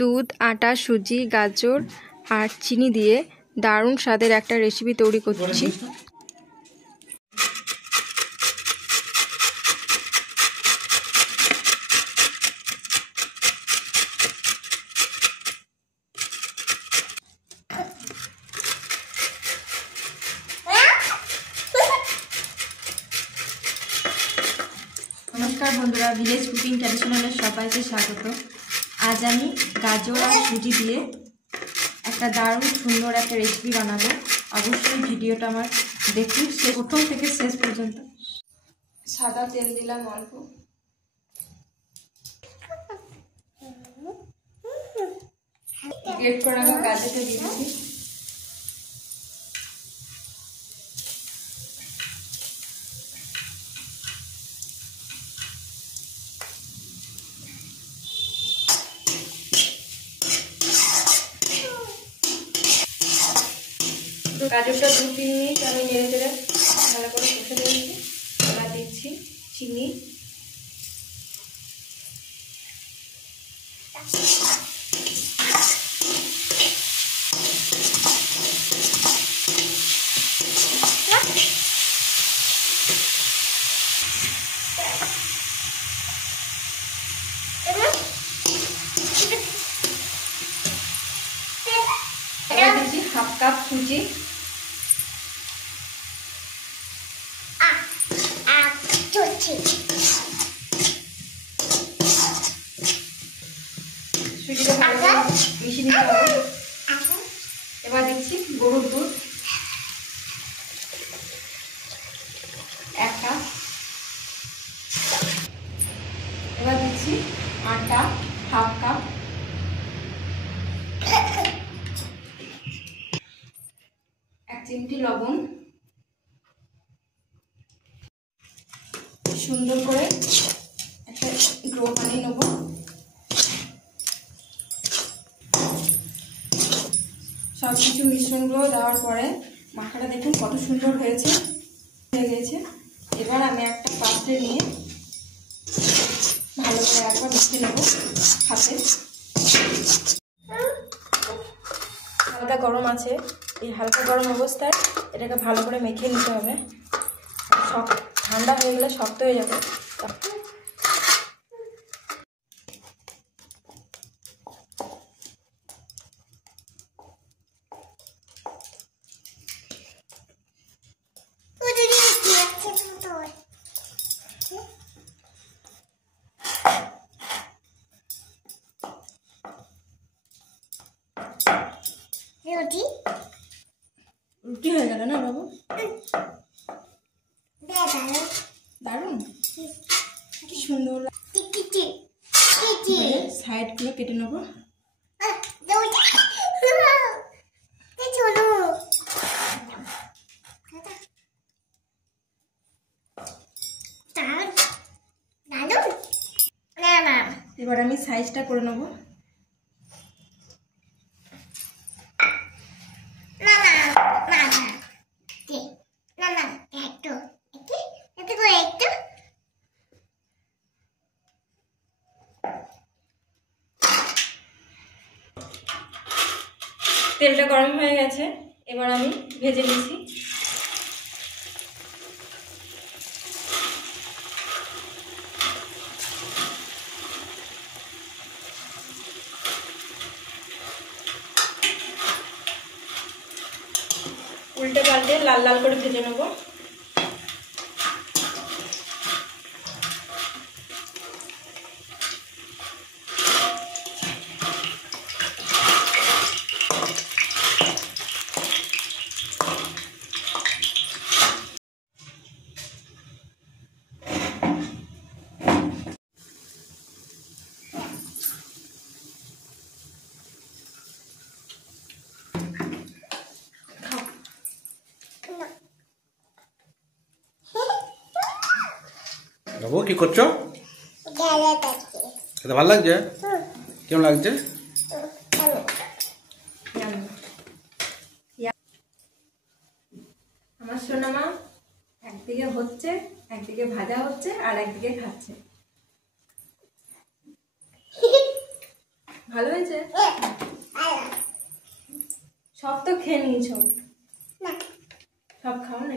দুধ, আটা, সুজি, গাজর আর চিনি দিয়ে দারুণ স্বাদের একটা রেসিপি তৈরি করছি। নমস্কার বন্ধুরা, ভিলেজ কুকিং ট্র্যাডিশনালের সবাইকে স্বাগত। আজ আমি গাজর আর সুজি দিয়ে একটা দারুণ সুন্দর একটা রেসিপি বানাবো। অবশ্যই ভিডিওটা আমার দেখুন প্রথম থেকে শেষ পর্যন্ত। সাদা তেল দিলাম অল্প, গ্রেট করা গাজরটা দিয়ে দিচ্ছি, গাজরটা 2-3 মিনিট আমি নেড়ে চেড়ে ভালো করে কষে দিয়েছি। এবার দিচ্ছি চিনি, দিচ্ছি 1/2 কাপ সুজি, সুজিটা ভালো করে মিশিয়ে নিতে হবে। এবার দিচ্ছি গরুর দুধ 1 কাপ, এবার দিচ্ছি আটা 1/2 কাপ, এক চিমটি লবণ, সুন্দর করে একটা ডো বানিয়ে নেব। সব কিছু মিশ্রণগুলো দেওয়ার পরে মাখাটা দেখুন কত সুন্দর হয়ে গেছে। এবার আমি একটা পাত্রে নিয়ে ভালো করে একবার মিশিয়ে নেব হাতে। হালকা গরম আছে, এই হালকা গরম অবস্থায় এটাকে ভালো করে মেখে নিতে হবে। ঠান্ডা হয়ে গেলে শক্ত হয়ে যাবে। রুটি হয়ে গেল না বাবু? দারুণ, কি সুন্দর। সাইডগুলো কেটে নেবো। এবার আমি সাইজটা করে নেবো। তেলটা গরম হয়ে গেছে, এবার আমি ভেজে নিয়েছি। উল্টে পাল্টে লাল লাল করে ভেজে নেব। বাবু কি করছো? খেতে ভালো লাগছে? কেমন লাগছে? আমার সোনামা একদিকে হচ্ছে, একদিকে ভাজা হচ্ছে আর একদিকে খাচ্ছে। ভালো হয়েছে? সব তো খেয়ে নিয়েছো। সব খাও না।